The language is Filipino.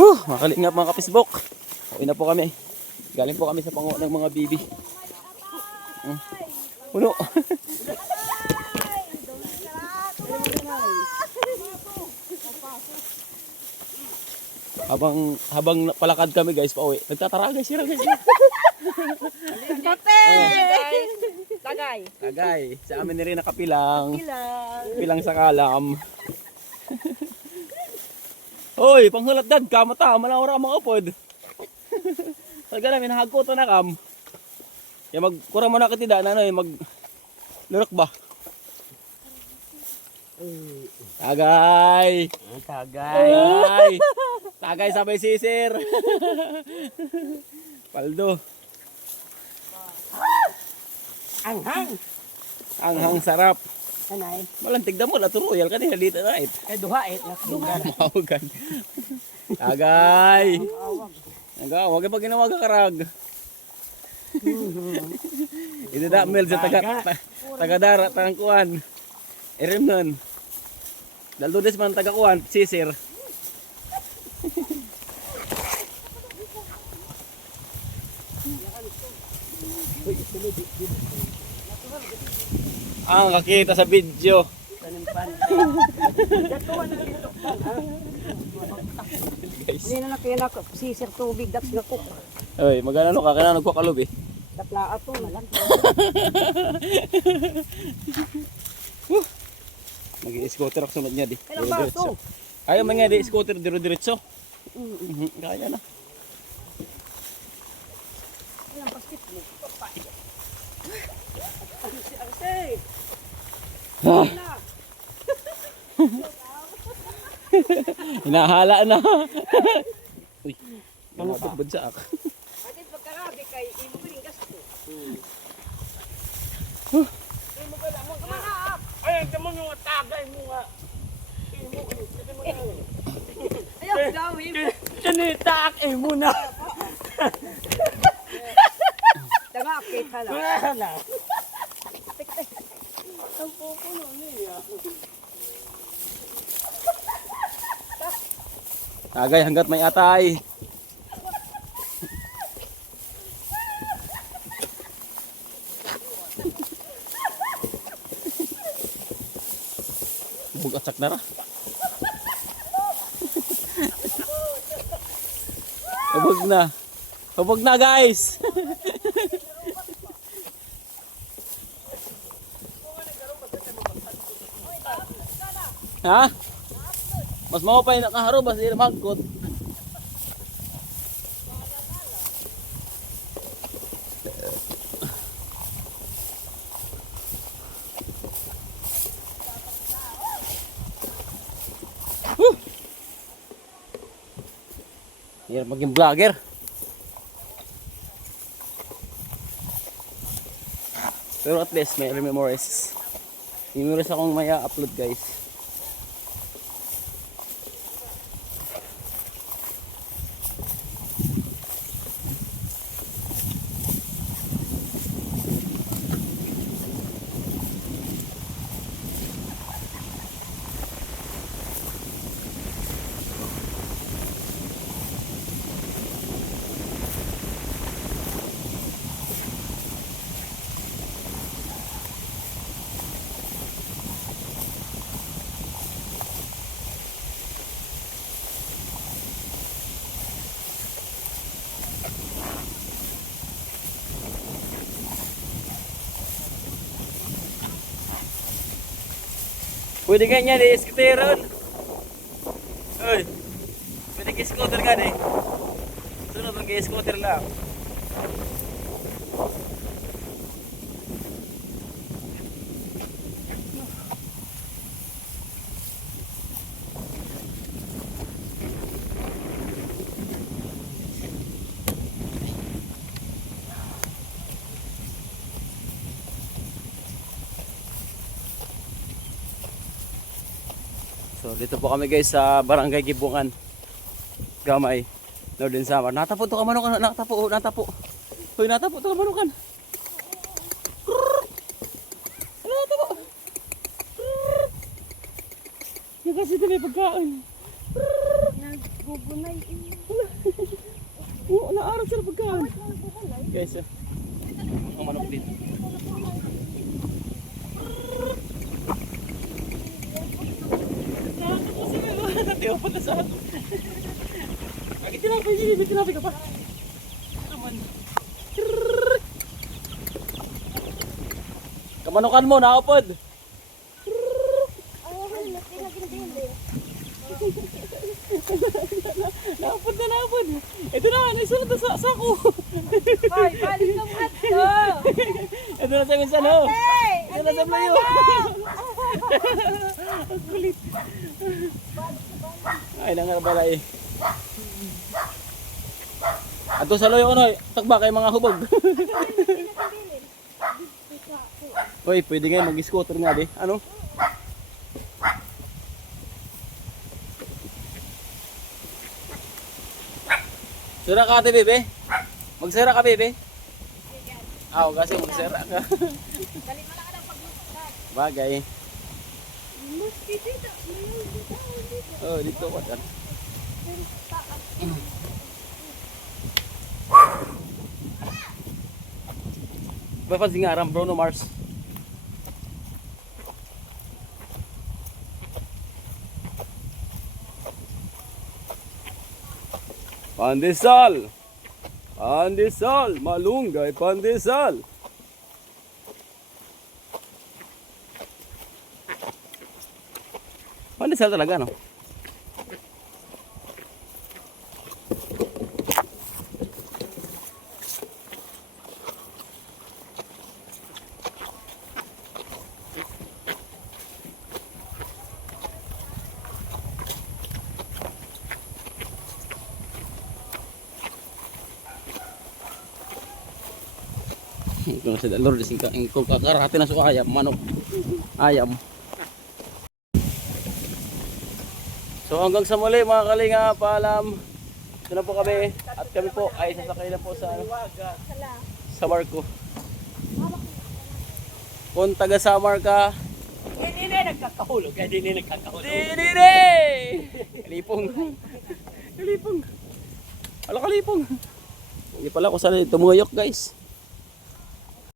Makalingap mga kapisbok. Uwi na po kami. Galing po kami sa panguha ng mga bibi. Puno. habang palakad kami guys pauwi. Nagtatara guys, sira guys. Tagay. Sa amin na rin nakapilang. Pilang sa kalam. Hoy, panghulat dad, kamata, manawara mga upod. Talaga namin, hagko na kam. Kaya magkurang mo na katida na lurok ba? Tagay! Tagay sabay sisir. Paldo. Anghang sarap. Anay. Malantig na mo, naturoyal ka nila dito na it. Duha Mawagan. Tagay! Huwag yung pag ginawaga karag. Ito na, Mel, sa taga-dara, tangkuan. Irim nun. Daldudes man taga-kuan, sisir. Ang kakita sa video. Hindi na nakina sisir tubig dat na cook. Oy, magana ka kana nagkakalubi. Tapla ato malang. Magi-scooter ako sunod niya di. Kailang baso. Ayaw man nga di scooter diretso. Kaya na. Kailang basket mo. Hinahala na. Uy, ano ba budsak? Atin pagkarabi kay imo ring gasto. Imo ka lang mo kamaap. Ay, damo nga tagay mo nga. Imo ayaw gawin. Tinitak imo na. Tanga update hala. Wala. Ang pupuno niya. Tagay hanggat may atay. Bugatsak na ra. Hubog na guys. Ha? Mas mau pa yung nakaharo basta yung magkot. Yan maging vlogger. Pero at least may memories. Memories akong maya upload guys. Pwede ka niya di-scooteron. Uy, pwede ka-scooter ka di. Sunod mag-scooter lang. So dito po kami guys sa Barangay Gibungan, Gamay, Northern Samar. Natapo to ka manukan, natapo. Hoy, natapo to ka manukan. Natapo. Yung kasi ito may pagkain. Nagbubunay. yan. Guys, ang manok dito. Nakakapos na sa ato. Bakit tinapay niya? Bakit tinapay ka pa? Naman. Kamanukan mo, nakapod. Nakapod na, nakapod. Ito na, naisunod na sa sako. Hoy, balik ka mga to! Ito na sa minsan, oh. Ito na sa playo. Ang kulit. Ay, nangarabala eh. Ato sa loyo, ano, takba kay mga hubog. Hoy, pwede nga mag-scooter nga, di. Ano? Sira ka ate, bebe? Magsira ka, bebe? Ako kasi magsira ka. Dali mo lang ka ng paglutukan. Bagay. Muski dito. Oh, dito pa. Papansin nga, Bruno Mars. Pandesal! Pandesal! Malunggay pandesal! Pandesal talaga, no? Kung sa dalor di singka kung kakarate na so ayam manok ayam. So hanggang sa muli mga kalinga, paalam. Ito na po kami at kami po ay sasakay na po sa barko. Kung taga Samar ka, Hindi na nagkakahulog. Hindi na nagkakahulog. Dini! Kalipong. Kalipong. Ala kalipong. Hindi pala ako sana tumuyok guys.